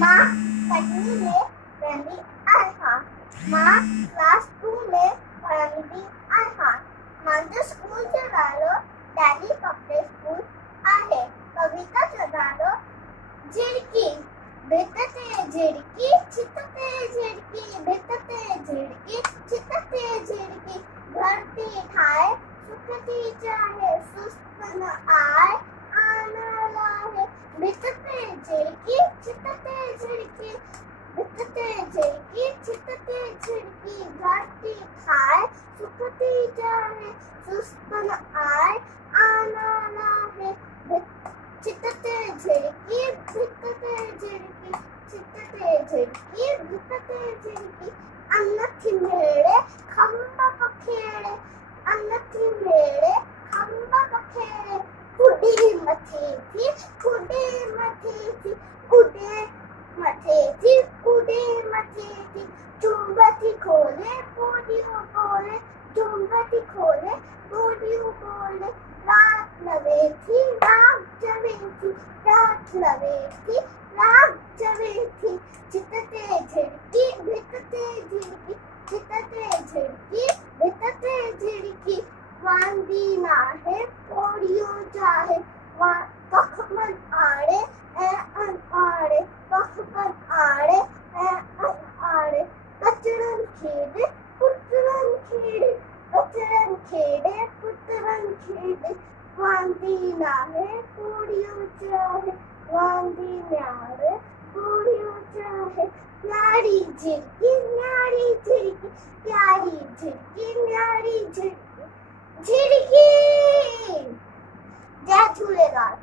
माँ छठी में पहली आया। माँ क्लास 2 में पहली आया। माझं स्कूल चढालो डॅडी पप्पे स्कूल आहे। कविता चढालो झिडकी भेटते झिडकी चितते झिडकी भेटते झिडकी चितते झिडकी भरती ठाय सुखती चाहे सुस्त न आय आनंद आहे भेटते झिडकी चितते झिडकी भेटते झिडकी चितते झिडकी भरती ठाय सुखती चाहे सुस्त न आय आनंद आहे चितते झिडकी भितते झिडकी चितते झिडकी भितते झिडकी अन्नथी मेळे खंबा पखेळे अन्नथी मेळे खंबा पखेळे कुडी मथेथी कुडी मथेथी कुडी मथेथी कुडी मथेथी चुंबती खोले पोडी बोले चुंबती खोले पोडी बोले रात नवेथी रात जवेथी रात नवेथी रात जवेथी चितते झिडकी भितते झिडकी चितते झिडकी भितते झिडकी वांदी नाहे पोडियो चाहे पखमन आड़े ए अन आड़े पखमन आड़े ए अन आड़े बचड़न खेड़े पुत्रन खेड़े बचड़न खेड़े पुत्रन खेड़े वांदी नाहे पोडियो चाहे वांदी नाहे पोडियो चाहे न्यारी झिड़की न्यारी झिड़की प्यारी झिड़की न्यारी झिड़की झिड़की जय झूलेलाल।